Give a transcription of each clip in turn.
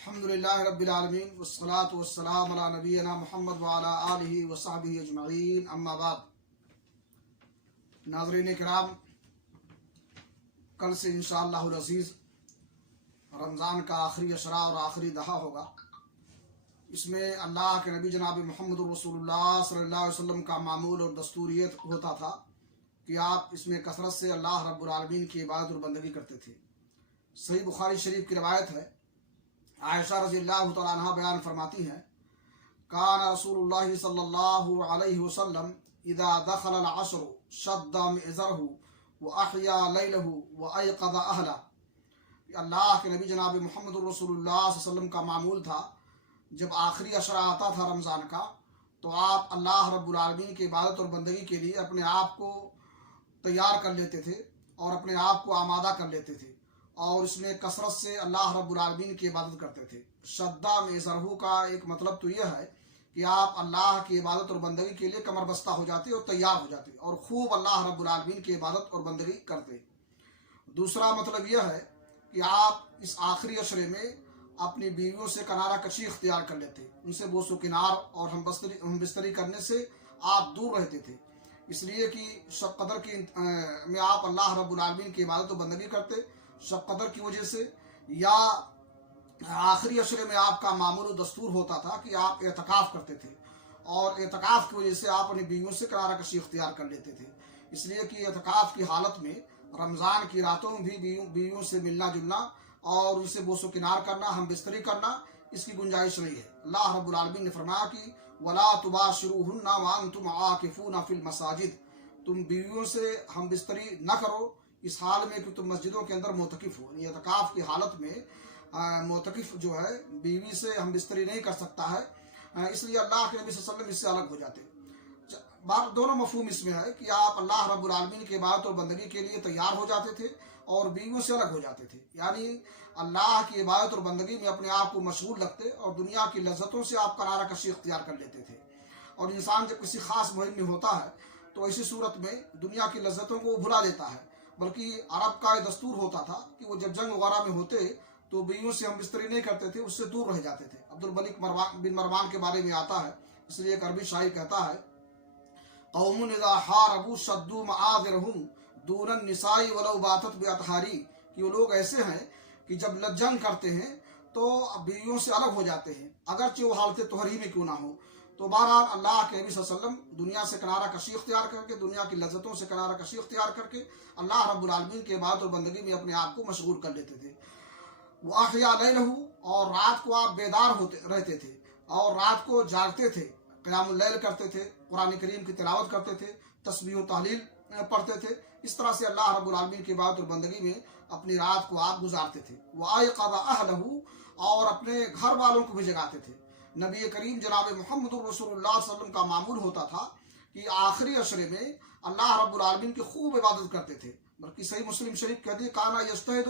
الحمدللہ رب العالمین والصلاة والسلام علی نبینا محمد وعلی آلہ وصحبہ اجمعین، اما بعد۔ ناظرین کرام، کل سے انشاءاللہ العزیز رمضان کا آخری عشرہ اور آخری دہا ہوگا۔ اس میں اللہ کے نبی جناب محمد رسول اللہ صلی اللہ علیہ وسلم کا معمول اور دستور یہ ہوتا تھا کہ آپ اس میں کثرت سے اللہ رب العالمین کی عبادت اور بندگی کرتے تھے۔ صحیح بخاری شریف کی روایت ہے، عائشہ رضی اللہ تعالیٰ عنہ بیان فرماتی ہیں، کان رسول اللہ صلی اللہ علیہ وسلم اذا دخل العشر شد مئزرہ واحیا لیلہ وایقظ اہلہ۔ اللہ کے نبی جناب محمد رسول اللہ صلی اللہ علیہ وسلم کا معمول تھا، جب آخری عشرہ آتا تھا رمضان کا تو آپ اللہ رب العالمین کی عبادت اور بندگی کے لیے اپنے آپ کو تیار کر لیتے تھے اور اپنے آپ کو آمادہ کر لیتے تھے، اور اس میں کثرت سے اللہ رب العالمین کی عبادت کرتے تھے۔ شدہ میں ذرہو کا ایک مطلب تو یہ ہے کہ آپ اللہ کی عبادت اور بندگی کے لیے کمر بستہ ہو جاتے اور تیار ہو جاتے اور خوب اللہ رب العالمین کی عبادت اور بندگی کرتے۔ دوسرا مطلب یہ ہے کہ آپ اس آخری عشرے میں اپنی بیویوں سے کنارہ کشی اختیار کر لیتے، ان سے بوس و کنار اور ہم بستری کرنے سے آپ دور رہتے تھے، اس لیے کہ شب قدر میں آپ اللہ رب العالمین کی عبادت و بندگی کرتے۔ شب قدر کی وجہ سے یا آخری عشرے میں آپ کا معمول و دستور ہوتا تھا کہ آپ اعتکاف کرتے تھے، اور اعتکاف کی وجہ سے آپ اپنی بیویوں سے کنارہ کشی اختیار کر لیتے تھے، اس لیے کہ اعتکاف کی حالت میں رمضان کی راتوں میں بھی بیویوں سے ملنا جلنا اور ان سے بوس و کنار کرنا، ہم بستری کرنا، اس کی گنجائش نہیں ہے۔ اللہ رب العالمین نے فرمایا کہ وَلَا تُبَاشِرُوهُنَّ وَأَنْتُمْ عَاكِفُونَ فِي الْمَسَاجِدِ، تم بیویوں سے ہم بستری نہ کرو اس حال میں کہ تم مسجدوں کے اندر معتکف ہو، یعنی اعتکاف کی حالت میں معتکف جو ہے بیوی سے ہم بستری نہیں کر سکتا ہے، اس لیے اللہ کے نبی صلی اللہ علیہ وسلم اس سے الگ ہو جاتے۔ دونوں مفہوم اس میں ہے کہ آپ اللہ رب العالمین کی عبادت اور بندگی کے لیے تیار ہو جاتے تھے اور بیویوں سے الگ ہو جاتے تے، یعنی اللہ کی عبادت اور بندگی میں اپنے آپ کو مشغول رکھتے اور دنیا کی لذتوں سے آپ کنارہ کشی اختیار کر لیتے تھے۔ اور انسان جب کسی خاص مہم میں ہوتا ہے تو ایسی صورت میں دنیا کی لذتوں کو بھلا دیتا ہے، بلکہ عرب کا یہ دستور ہوتا تھا کہ وہ جب جنگ وغیرہ میں ہوتے تو بیویوں سے ہم بستری نہیں کرتے تھے، اس سے دور رہ جاتے تھے۔ عبد الملک بن مروان کے بارے میں آتا ہے، اس لیے ایک عربی شاعر کہتا ہے، قوم اذا حاربوا شدوا معاذرهم دون النساء ولو باتت باطہاری، کہ وہ لوگ ایسے ہیں کہ جب جنگ کرتے ہیں تو بیویوں سے الگ ہو جاتے ہیں، اگرچہ وہ حالت طہری میں کیوں نہ ہو۔ تو بہرحال اللہ کے نبی صلی اللہ علیہ وسلم دنیا سے کنارہ کشی اختیار کر کے، دنیا کی لذتوں سے کنارہ کشی اختیار کر کے اللہ رب العالمین کی عبادت اور بندگی میں اپنے آپ کو مشغول کر لیتے تھے۔ وہ احیا لیلہ، اور رات کو آپ بیدار رہتے تھے اور رات کو جاگتے تھے، قیام اللیل کرتے تھے، قرآن کریم کی تلاوت کرتے تھے، تسبیح و تحلیل پڑھتے تھے، اس طرح سے اللہ رب العالمین کی عبادت اور بندگی میں اپنی رات کو آپ گزارتے تھے۔ وَأَيْقَظَ أَهْلَهُ، اور اپنے گھر والوں کو بھی جگاتے تھے۔ نبی کریم جناب محمد رسول اللہ صلی اللہ علیہ وسلم کا معمول ہوتا تھا کہ آخری عشرے میں اللہ رب العالمین کی خوب عبادت کرتے تھے، بلکہ صحیح مسلم شریف کہتے ہیں، کانا یجتہد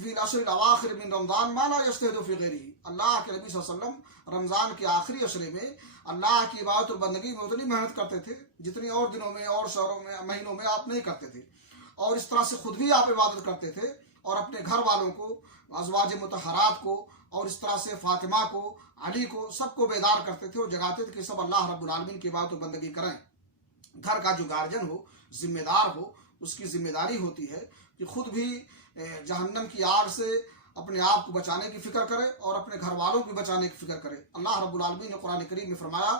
فی العشر الاواخر من رمضان ما لا یجتہد فی غیرہ۔ اللہ کے نبی صلی اللہ علیہ وسلم رمضان کے آخری عشرے میں اللہ کی عبادت اور بندگی میں اتنی محنت کرتے تھے جتنی اور دنوں میں اور شہروں میں مہینوں میں آپ نہیں کرتے تھے، اور اس طرح سے خود بھی آپ عبادت کرتے تھے اور اپنے گھر والوں کو، ازواج مطہرات کو، اور اس طرح سے فاطمہ کو، علی کو، سب کو بیدار کرتے تھے اور جگاتے تھے کہ سب اللہ رب العالمین کی عبادت اور بندگی کریں۔ گھر کا جو گارجن ہو، ذمہ دار ہو، اس کی ذمہ داری ہوتی ہے کہ خود بھی جہنم کی آگ سے اپنے آپ کو بچانے کی فکر کرے اور اپنے گھر والوں کو بچانے کی فکر کرے۔ اللہ رب العالمین نے قرآن کریم میں فرمایا،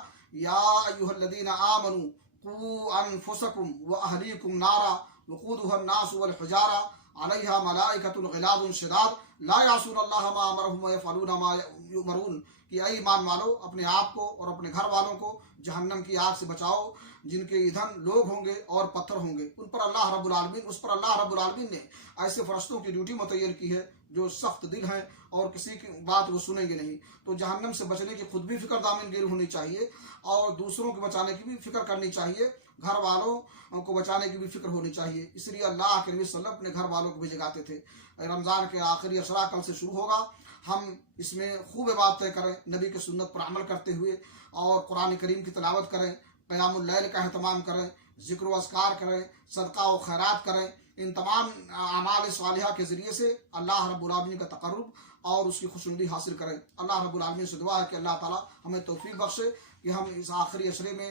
یا ایھا الذین آمنوا قوا انفسکم واہلیکم نارا وقودها الناس والحجارہ علیہا ملائکۃ غلاظ شداد لا یعصون اللہ ما امرهم ویفعلون ما یؤمرون، کہ اے ایمان والو، اپنے آپ کو اور اپنے گھر والوں کو جہنم کی آگ سے بچاؤ، جن کے ایندھن لوگ ہوں گے اور پتھر ہوں گے، ان پر اللہ رب العالمین نے ایسے فرشتوں کی ڈیوٹی متعین کی ہے جو سخت دل ہیں اور کسی کی بات وہ سنیں گے نہیں۔ تو جہنم سے بچنے کی خود بھی فکر دامن گیر ہونی چاہیے اور دوسروں کو بچانے کی بھی فکر کرنی چاہیے، گھر والوں کو بچانے کی بھی فکر ہونی چاہیے۔ اس لیے اللہ کے نبی صلی اللہ علیہ وسلم اپنے گھر والوں کو بھی جگاتے تھے۔ رمضان کے آخری عشرہ کل سے شروع ہوگا، ہم اس میں خوب عبادتیں کریں، نبی کی سنت پر عمل کرتے ہوئے، اور قرآن کریم کی تلاوت کریں، قیام اللیل کا اہتمام کریں، ذکر و اذکار کریں، صدقہ و خیرات کریں، ان تمام اعمال صالحہ کے ذریعے سے اللہ رب العالمین کا تقرب اور اس کی خوشنودی حاصل کریں. اللہ رب العالمین سے دعا ہے کہ اللہ تعالیٰ ہمیں توفیق بخشے کہ ہم اس آخری عشرے میں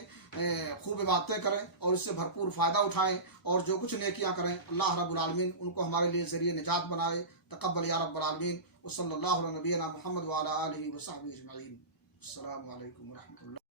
خوب عبادتیں کریں اور اس سے بھرپور فائدہ اٹھائیں, اور جو کچھ نیکیاں کریں اللہ رب العالمین ان کو ہمارے لیے ذریعہ نجات بنائے. تقبل یا رب العالمین. وصلی اللہ علی نبینا محمد وعلی آلہ وصحبہ اجمعین. السلام علیکم ورحمۃ اللہ.